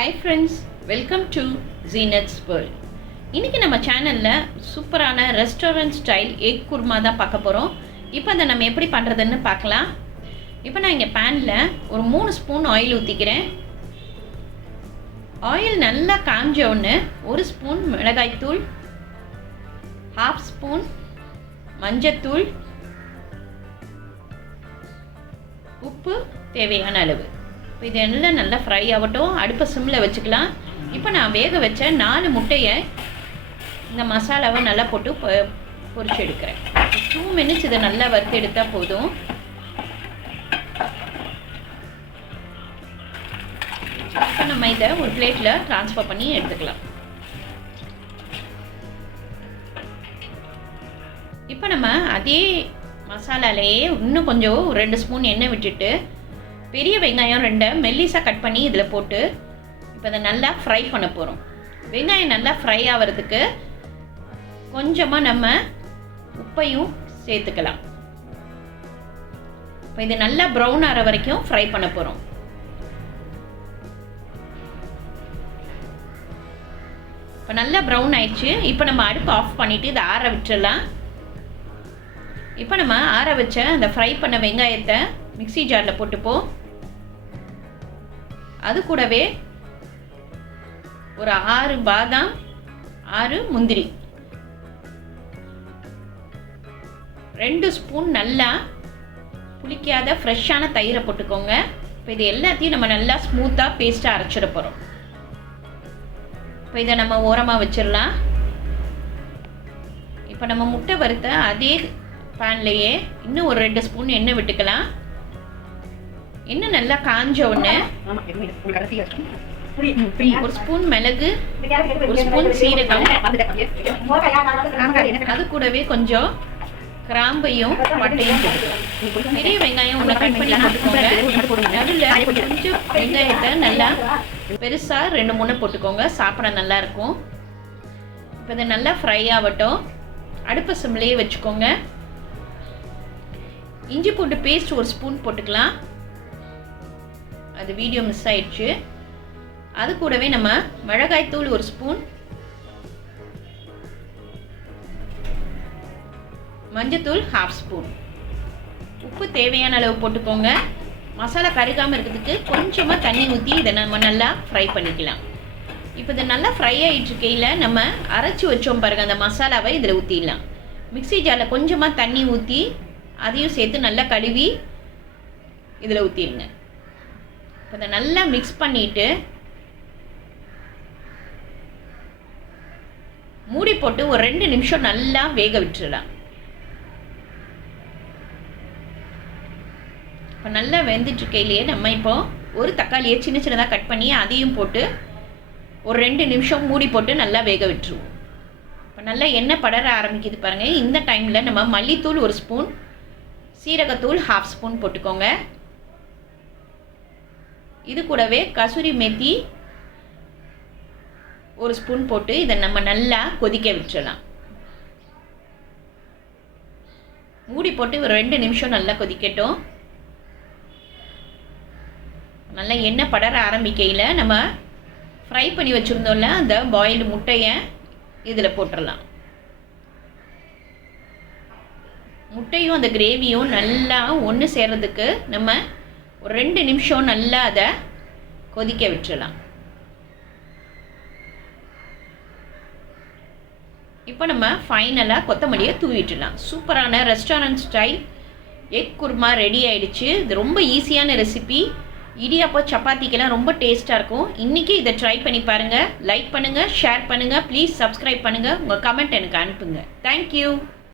Hi friends, welcome to Zeenath's world. இன்றைக்கி நம்ம சேனலில் சூப்பரான ரெஸ்டாரண்ட் ஸ்டைல் எக் குருமா தான் பார்க்க போகிறோம். இப்போ அதை நம்ம எப்படி பண்ணுறதுன்னு பார்க்கலாம். இப்போ நான் இங்கே பேனில் ஒரு 3 ஸ்பூன் ஆயில் ஊற்றிக்கிறேன். ஆயில் நல்லா காஞ்ச உடனே 1 ஸ்பூன் மிளகாய்த்தூள், 1/2 ஸ்பூன் மஞ்சத்தூள், உப்பு தேவையான அளவு. இப்போ இது எல்லாம் நல்லா ஃப்ரை ஆகட்டும். அடுப்பை சிம்மில் வச்சுக்கலாம். இப்போ நான் வேக வச்ச 4 முட்டையை இந்த மசாலாவை நல்லா போட்டு பொரிச்சு எடுக்கிறேன். 2 மினிட்ஸ் இதை நல்லா வறுத்து எடுத்தால் போதும். இப்போ நம்ம இதை ஒரு பிளேட்டில் ட்ரான்ஸ்ஃபர் பண்ணி எடுத்துக்கலாம். இப்போ நம்ம அதே மசாலாலேயே இன்னும் கொஞ்சம் 2 ஸ்பூன் எண்ணெய் விட்டுட்டு பெரிய வெங்காயம் 2 மெல்லிசாக கட் பண்ணி இதில் போட்டு இப்போ அதை நல்லா ஃப்ரை பண்ண போகிறோம். வெங்காயம் நல்லா ஃப்ரை ஆகிறதுக்கு கொஞ்சமாக நம்ம உப்பையும் சேர்த்துக்கலாம். இப்போ இது நல்லா ப்ரௌன் ஆகிற வரைக்கும் ஃப்ரை பண்ண போகிறோம். இப்போ நல்லா ப்ரௌன் ஆயிடுச்சு. இப்போ நம்ம அடுப்பு ஆஃப் பண்ணிவிட்டு இதை ஆற விட்டுடலாம். இப்போ நம்ம ஆற வச்ச அந்த ஃப்ரை பண்ண வெங்காயத்தை மிக்ஸி ஜாரில் போட்டுப்போம். அது கூடவே ஒரு 6 பாதாம், 6 முந்திரி, 2 ஸ்பூன் நல்லா புளிக்காத ஃப்ரெஷ்ஷான தயிரை போட்டுக்கோங்க. இப்போ இது எல்லாத்தையும் நம்ம நல்லா ஸ்மூத்தாக பேஸ்ட்டாக அரைச்சிட போகிறோம். இப்போ இதை நம்ம ஓரமாக வச்சிடலாம். இப்போ நம்ம முட்டை வறுத்த அதே பேன்லேயே இன்னும் ஒரு 2 ஸ்பூன் எண்ணெய் விட்டுக்கலாம். எண்ணெய் நல்லா காஞ்ச உடனே 1 ஸ்பூன் மிளகு, 1 ஸ்பூன் சீரகம், அது கூடவே கொஞ்சம் கிராம்பையும் பட்டையும் போட்டுக்கலாம். பெரிய வெங்காயம் ஒன்று கட் பண்ணி போட்டுக்கோங்க. நடுவில் கொஞ்சம் வெங்காயத்தை நல்லா பெருசாக 2-3 போட்டுக்கோங்க. சாப்பிட நல்லா இருக்கும். இப்போ இதை நல்லா ஃப்ரை ஆகட்டும். அடுப்பு சிம்லேயே வச்சுக்கோங்க. இஞ்சி பூண்டு பேஸ்ட் 1 ஸ்பூன் போட்டுக்கலாம். அது வீடியோ மிஸ் ஆயிடுச்சு. அது கூடவே நம்ம மிளகாய்த்தூள் 1 ஸ்பூன், மஞ்சத்தூள் 1/2 ஸ்பூன், உப்பு தேவையான அளவு போட்டுக்கோங்க. மசாலா கருகாமல் இருக்கிறதுக்கு கொஞ்சமாக தண்ணி ஊற்றி இதை நம்ம நல்லா ஃப்ரை பண்ணிக்கலாம். இப்போ இதை நல்லா ஃப்ரை ஆகிட்டு இருக்கையில் நம்ம அரைச்சி வச்சோம் பாருங்கள், அந்த மசாலாவை இதில் ஊற்றிடலாம். மிக்ஸி ஜாரில் கொஞ்சமாக தண்ணி ஊற்றி அதையும் சேர்த்து நல்லா கழுவி இதில் ஊற்றிடுங்க. இப்போ இதை நல்லா மிக்ஸ் பண்ணிவிட்டு மூடி போட்டு ஒரு 2 நிமிஷம் நல்லா வேக விட்டுடலாம். இப்போ நல்லா வெந்துட்டுருக்கையிலேயே நம்ம இப்போ ஒரு தக்காளியை சின்ன சின்னதாக கட் பண்ணி அதையும் போட்டு ஒரு 2 நிமிஷம் மூடி போட்டு நல்லா வேக விட்டுருவோம். இப்போ நல்லா எண்ணெய் படர ஆரம்பிக்குது பாருங்கள். இந்த டைமில் நம்ம மல்லித்தூள் 1 ஸ்பூன், சீரகத்தூள் 1/2 ஸ்பூன் போட்டுக்கோங்க. இது கூடவே கசூரி மேத்தி 1 ஸ்பூன் போட்டு இதை நம்ம நல்லா கொதிக்க விட்டுறலாம். மூடி போட்டு ஒரு 2 நிமிஷம் நல்லா கொதிக்கட்டும். நல்லா எண்ணெய் படர ஆரம்பிக்கையில் நம்ம ஃப்ரை பண்ணி வச்சுருந்தோம்ல அந்த பாயில்டு முட்டையை இதில் போட்டுடலாம். முட்டையும் அந்த கிரேவியும் நல்லா ஒன்று சேர்றதுக்கு நம்ம ஒரு 2 நிமிஷம் நல்லா அதை கொதிக்க விட்டுறலாம். இப்போ நம்ம ஃபைனலாக கொத்தமல்லியை தூவிட்டுலாம். சூப்பரான restaurant style egg kurma ready ஆகிடுச்சு. இது ரொம்ப ஈஸியான ரெசிபி. இடியாப்போ சப்பாத்திக்கெல்லாம் ரொம்ப டேஸ்ட்டாக இருக்கும். இன்றைக்கி இதை ட்ரை பண்ணி பாருங்கள். லைக் பண்ணுங்கள், ஷேர் பண்ணுங்கள், ப்ளீஸ் சப்ஸ்கிரைப் பண்ணுங்கள். உங்கள் கமெண்ட் எனக்கு அனுப்புங்க. தேங்க்யூ.